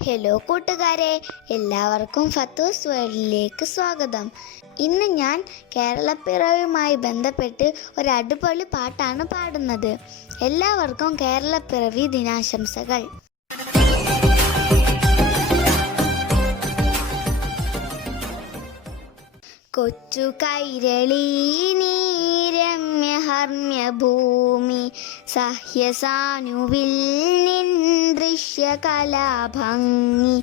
Hello കൂട്ടുകാരെ എല്ലാവർക്കും ഫത്തൂസ് വേൾഡിലേക്ക് സ്വാഗതം. ഇന്ന് ഞാൻ കേരളപ്പിറവിയുമായി ബന്ധപ്പെട്ട് ഒരു അടിപൊളി പാട്ടാണ് പാടുന്നത്. എല്ലാവർക്കും കേരളപ്പിറവി ദിനാശംസകൾ. കൊച്ചു കൈരളി നീരമ്യ ഹർമ്യ ഭൂമി സഹ്യസാനുവിൽ നിൻ ദൃശ്യകലാഭംഗി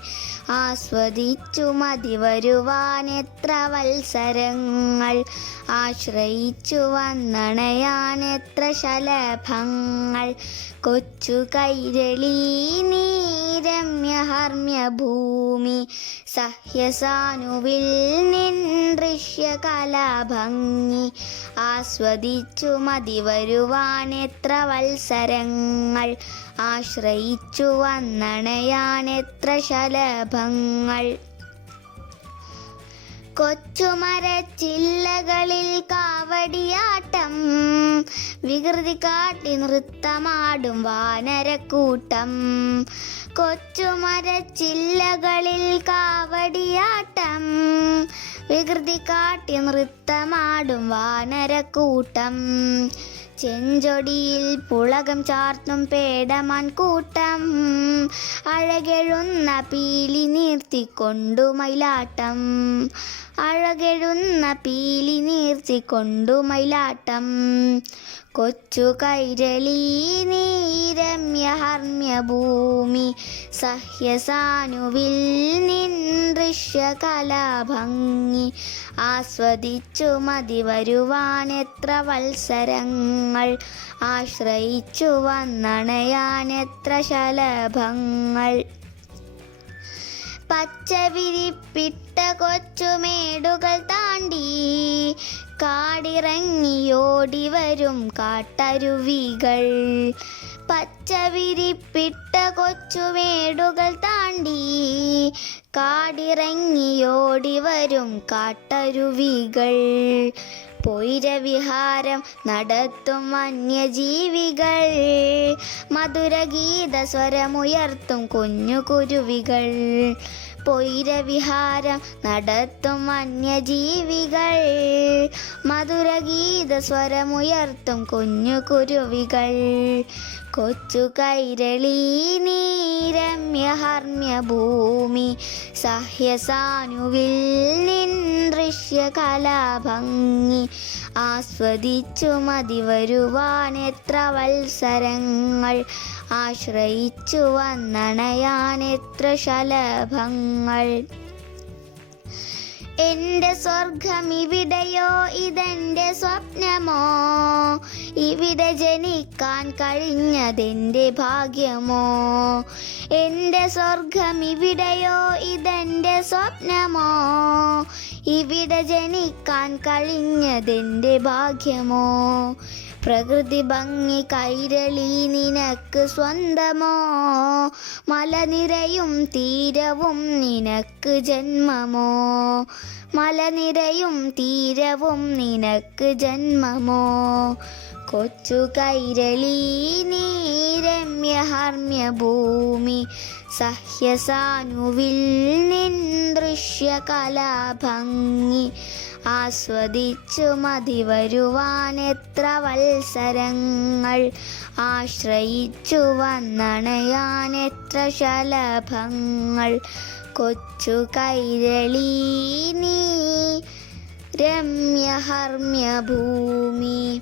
ആസ്വദിച്ചു മതി വരുവാൻ എത്ര വത്സരങ്ങൾ ആശ്രയിച്ചു വന്നണയാൻ എത്ര ശലഭങ്ങൾ. കൊച്ചു കൈരളി നീരമ്യ ഹർമ്യ ഭൂമി സഹ്യസാനുവിൽ നിൻ ദൃശ്യകലാഭംഗി ആസ്വദിച്ചു മതി വരുവാൻ എത്ര വത്സരങ്ങൾ ആശ്രയിച്ചു വന്നണയാൻ എത്ര ശലഭങ്ങൾ. കൊച്ചുമരച്ചില്ലകളിൽ കാവടിയാട്ടം വികൃതി കാട്ടി നൃത്തമാടും വാനരക്കൂട്ടം. കൊച്ചുമരച്ചില്ലകളിൽ കാവടിയാട്ടം വികൃതി കാട്ടി നൃത്തമാടും വാനരക്കൂട്ടം. ചെഞ്ചൊടിയിൽ പുളകം ചാർത്തും പേടമാൻ കൂട്ടം. അഴകെഴുന്ന പീലി നീർത്തിക്കൊണ്ടു മൈലാട്ടം. അഴകെഴുന്ന പീലി നീർത്തിക്കൊണ്ടു മൈലാട്ടം. കൊച്ചു കൈരളി നീരമ്യ ഹർമ്യ ഭൂമി സഹ്യസാനുവിൽ നിൻ ദൃശ്യകലാഭംഗി ആസ്വദിച്ചു മതി വരുവാൻ എത്ര വത്സരങ്ങൾ. ആശ്രയിച്ചു വന്നണയാൻ എത്ര ശലഭങ്ങൾ. പച്ചവിരിപ്പിട്ട കൊച്ചുമേടുകൾ താണ്ടി കാടിറങ്ങിയോടി വരും കാട്ടരുവികൾ. പച്ചവിരിപ്പിട്ട കൊച്ചുമേടുകൾ താണ്ടി കാടിറങ്ങിയോടി വരും കാട്ടരുവികൾ. പൊയ്രവിഹാരം നടത്തും വന്യജീവികൾ. മധുരഗീത സ്വരമുയർത്തും കുഞ്ഞു കുരുവികൾ. പൊയ്രവിഹാരം നടത്തും വന്യജീവികൾ. മധുരഗീത സ്വരമുയർത്തും കുഞ്ഞു കുരുവികൾ. കൊച്ചു കൈരളി നീരമ്യ ഹർമ്യ ഭൂമി സഹ്യസാനുവിൽ നിൻ ദൃശ്യകലാഭംഗി ആസ്വദിച്ചു മതി വരുവാൻ എത്ര വത്സരങ്ങൾ ആശ്രയിച്ചു വന്നണയാൻ എത്ര ശലഭങ്ങൾ. എന്റെ സ്വർഗം ഇവിടെയോ? ഇതെന്റെ സ്വപ്നമോ? ഇവിടെ ജനിക്കാൻ കഴിഞ്ഞതെന്റെ ഭാഗ്യമോ? എന്റെ സ്വർഗം ഇവിടെയോ? ഇതെന്റെ സ്വപ്നമോ? ഇവിടെ ജനിക്കാൻ കഴിഞ്ഞതെന്റെ ഭാഗ്യമോ? പ്രകൃതി ഭംഗി കൈരളി നിനക്ക് സ്വന്തമോ? മലനിരയും തീരവും നിനക്ക് ജന്മമോ? മലനിരയും തീരവും നിനക്ക് ജന്മമോ? കൊച്ചു കൈരളി ഹർമ്യ ഭൂമി സഹ്യസാനുവിൽ നിൻ ദൃശ്യകലാഭംഗി ആസ്വദിച്ചു മതി വരുവാൻ എത്ര വത്സരങ്ങൾ. ആശ്രയിച്ചു വന്നണയാൻ എത്ര ശലഭങ്ങൾ. കൊച്ചു കൈരളി നീ രമ്യ ഹർമ്യ ഭൂമി